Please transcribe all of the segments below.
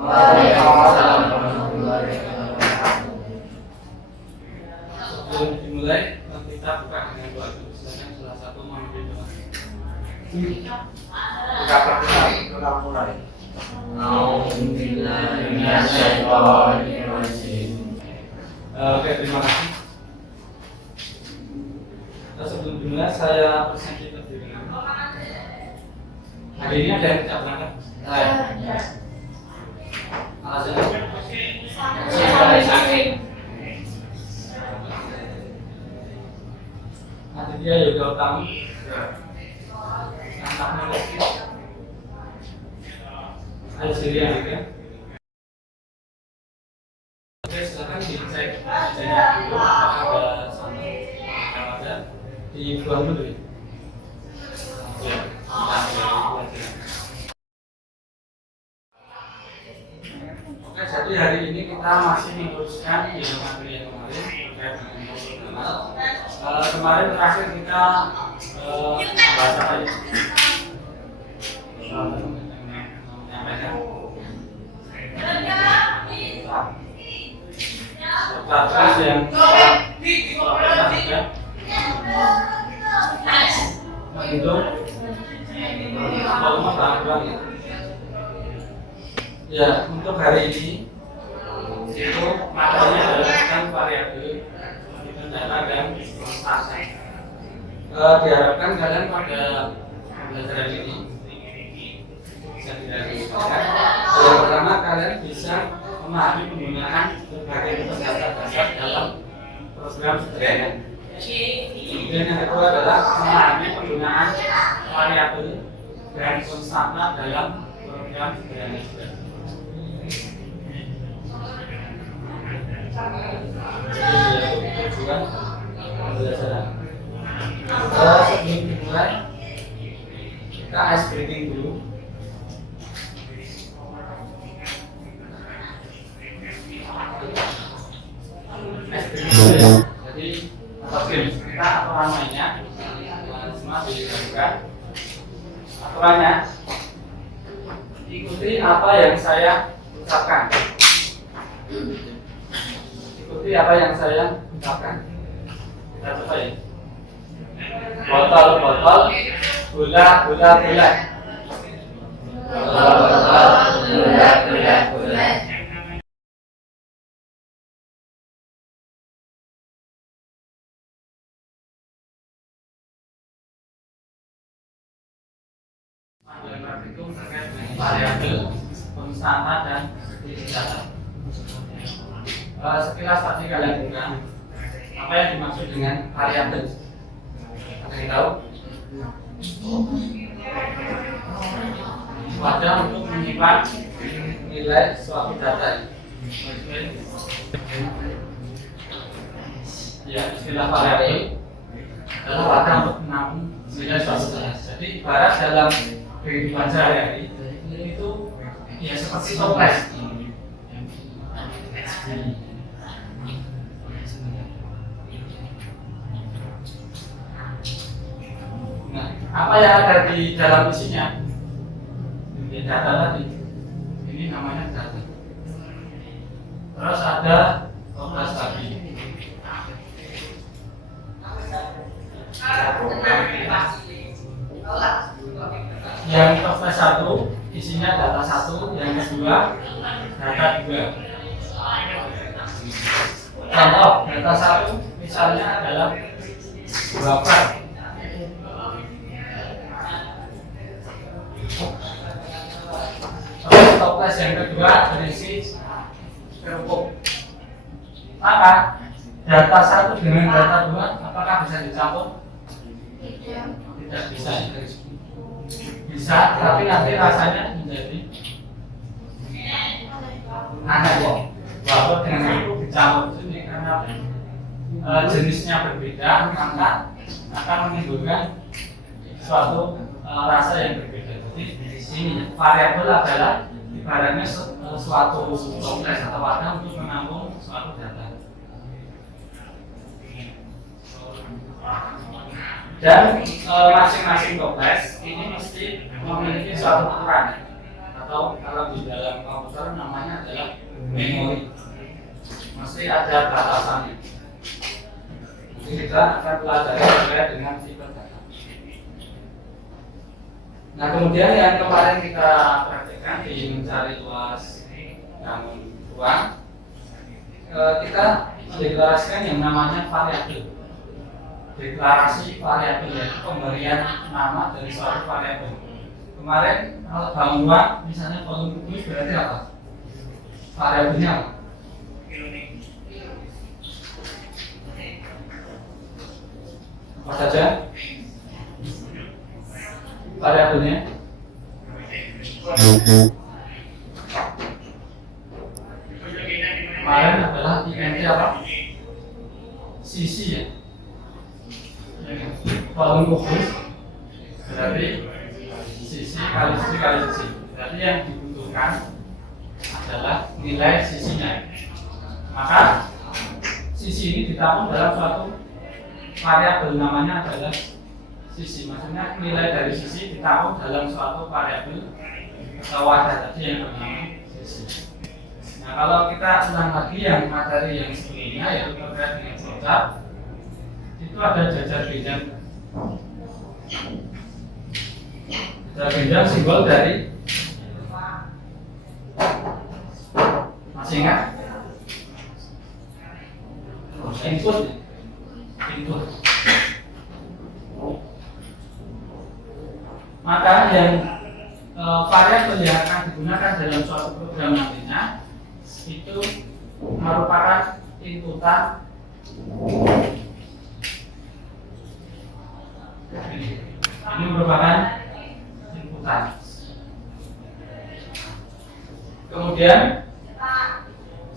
Waalaikumsalam warahmatullahi wabarakatuh. Sebelum dimulai, kita buka dengan doa dulu. Silakan salah satu memimpin doa. Kita mulai. A'udzubillahi minasyaitonir rajim. Oke, terima kasih. Sebelum dimulai, saya presentasi diri. Hari ini ada yang tidak berangkat? Alasannya? Saya sakit. Aditya Yoga Utami. Anaknya Rizky. Ayo Siri Andika. Oke, silakan dicek wajahnya dulu apakah ada sama. Kalau ada, dibuang dulu ya. Ya, kita mulai wajah. Oke, jadi hari ini kita masih meneruskan di materi yang kemarin terkait dengan profesional. Kemarin terakhir kita bahas apa ya? Terus yang menghitung volume bantuan ya. Ya, untuk hari ini itu materinya adalah kan variabel data dan konstante. Diharapkan kalian pada pembelajaran ini bisa direalisasikan. Yang pertama, kalian bisa memahami penggunaan berbagai metode data dasar dalam program sederhana. Kemudian yang kedua adalah memahami penggunaan variabel dan konstante dalam program sederhana. Tujuan pembelajaran. Sebelum dimulai, kita ice breaking dulu. Ice breaking dulu ya. Jadi kita aturan mainnya semua dilakukan. Aturannya ikuti apa yang saya ucapkan. Ikuti apa yang saya ucapkan. Kita coba ya. Botol, bola. Botol, bola. Itu terkait dengan variabel, konstanta dan data. Sekilas tadi kalian buka, apa yang dimaksud dengan variabel? Ada yang tahu? Wadah untuk menyimpan nilai suatu data. Ya, istilah variabel adalah wadah untuk menampung nilai suatu data. Jadi ibarat dalam kehidupan sehari-hari itu ya seperti toples. Nah, apa yang ada di dalam isinya? Ya, data tadi. Ini namanya data. Terus ada toples tadi. Yang toples satu isinya data satu, yang kedua data dua. Contoh data satu misalnya adalah bapak. Terus toples yang kedua berisi kerupuk. Maka data satu dengan data dua apakah bisa dicampur? Tidak bisa. Bisa, tapi nanti rasanya menjadi aneh kok. Bahwa dengan itu dicampur ini karena jenisnya berbeda, maka akan menimbulkan suatu rasa yang berbeda. Jadi ini variabel adalah ibaratnya suatu toples atau wadah untuk menampung suatu data. Dan masing-masing toples ini mesti memiliki suatu ukuran atau kalau di dalam komputer namanya memori, masih ada batasannya. Jadi kita akan pelajari terkait dengan tipe data. Nah, kemudian yang kemarin kita praktekkan di mencari luas dan ruang, kita mendeklarasikan yang namanya variabel. Deklarasi variabel, yaitu pemberian nama dari suatu variabel. Kemarin kalau dalam ruang, misalnya volume kubus berarti apa? Variabelnya apa? Apa saja variabelnya? Kemarin adalah INT apa? Sisi ya. Volume kubus berarti sisi kali sisi kali sisi. Berarti yang dibutuhkan adalah nilai sisinya. Maka sisi ini ditampung dalam suatu variabel, namanya adalah sisi. Maksudnya nilai dari sisi ditampung dalam suatu variabel atau wadah tadi yang bernama sisi. Nah, kalau kita ulang lagi yang materi yang sebelumnya, yaitu terkait dengan flowchart, itu ada jajar genjang. Jajar genjang simbol dari, masih ingat? Input. Maka yang variabel yang akan digunakan dalam suatu program nantinya itu merupakan inputan. Ini merupakan inputan. Kemudian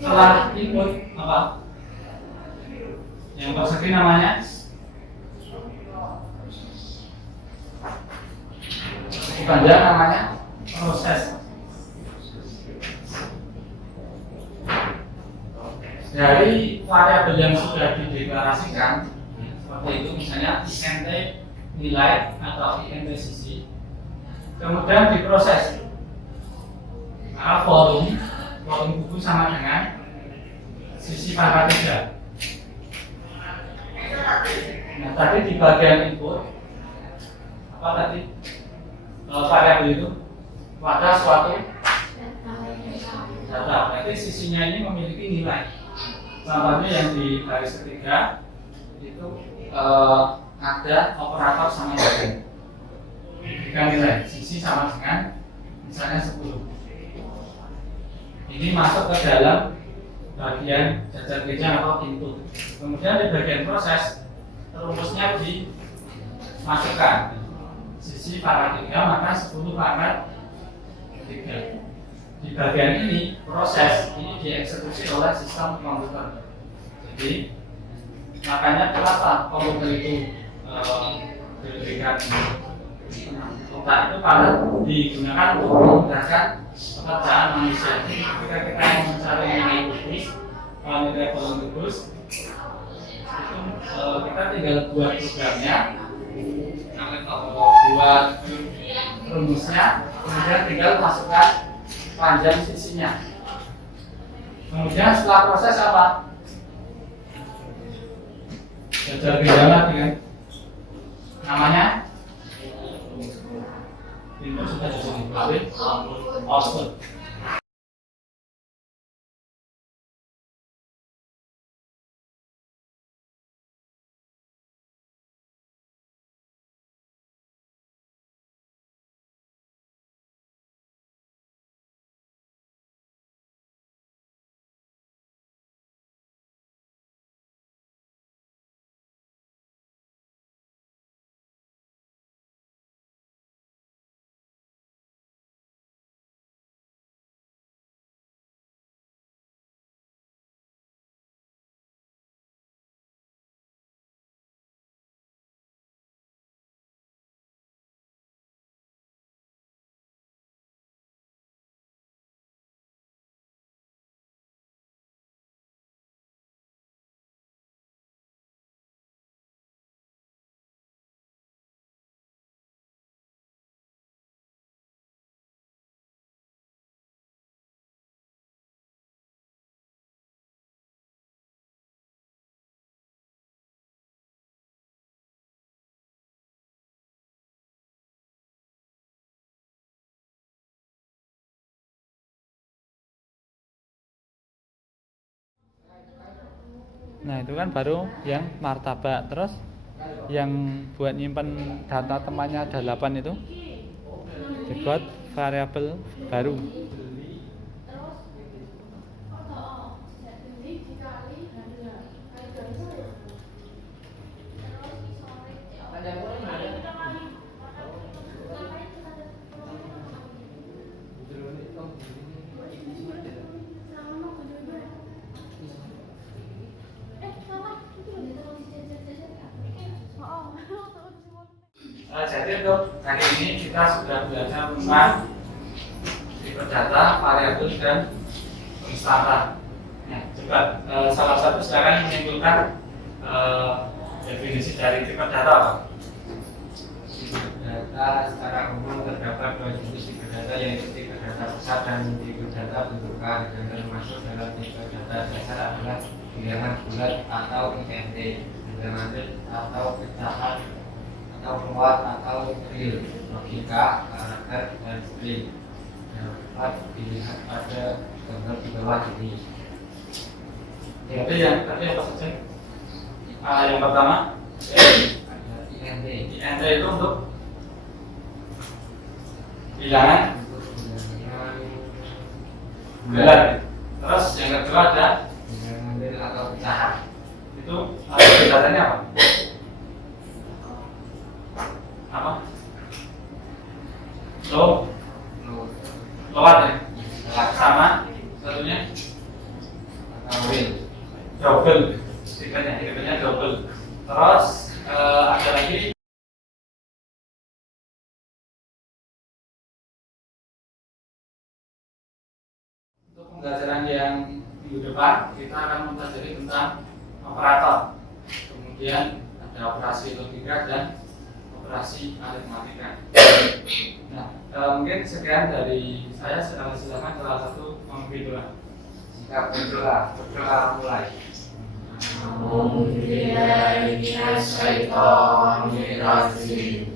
setelah input apa? Yang persegi namanya panjang, namanya proses. Dari variabel yang sudah dideklarasikan seperti itu, misalnya INT nilai atau INT sisi, kemudian diproses. Maka volume buku sama dengan sisi pangkat 3. Nah, tadi di bagian input apa tadi? Variabel itu pada suatu data. Berarti sisinya ini memiliki nilai. Contohnya yang di baris ketiga itu ada operator sama dengan memberikan nilai sisi sama dengan misalnya 10. Ini masuk ke dalam bagian jajar genjang atau input. Kemudian di bagian proses rumusnya dimasukkan sisi pangkat 3 maka 10 pangkat 3. Di bagian ini proses ini dieksekusi oleh sistem komputer. Jadi makanya kenapa komputer itu diberikan otak itu pada digunakan untuk memudahkan pekerjaan manusia. Ketika kita yang mencari nilai kubus, nilai volume kubus, itu kita tinggal buat programnya, buat rumusnya, kemudian tinggal masukkan panjang sisinya. Kemudian setelah proses apa? Jajar genjang lagi kan? Namanya input sudah disebut output. Nah itu kan baru yang martabak. Terus yang buat nyimpen data temannya ada 8 itu dibuat variabel baru. Jadi untuk hari ini kita sudah belajar tentang tipe data, variabel dan konstanta. Nah, coba salah satu silakan menyimpulkan definisi dari tipe data apa? Data secara umum terdapat dua jenis tipe data, yaitu tipe data besar dan tipe data bentukan. Dan termasuk dalam tipe data dasar adalah bilangan bulat atau INT, matematik atau pecahan atau kuat atau real, logika, karakter, dan string. Dapat dilihat pada gambar di bawah ini. Jadi yang apa saja? Yang pertama INT. INT itu untuk bilangan bulat. Terus yang kedua ada Bilangan real atau pecahan. itu datanya apa? Apa? Lewat ya? Sama satunya Atau real. double, tipenya double. Terus ada lagi untuk pembelajaran yang minggu depan kita akan mempelajari tentang operator, kemudian ada operasi logika dan operasi aritmatika. Nah, mungkin sekian dari saya. Silakan salah satu memimpin dulu. Sikap berdoa mulai. أعوذ بالله من الشيطان الرجيم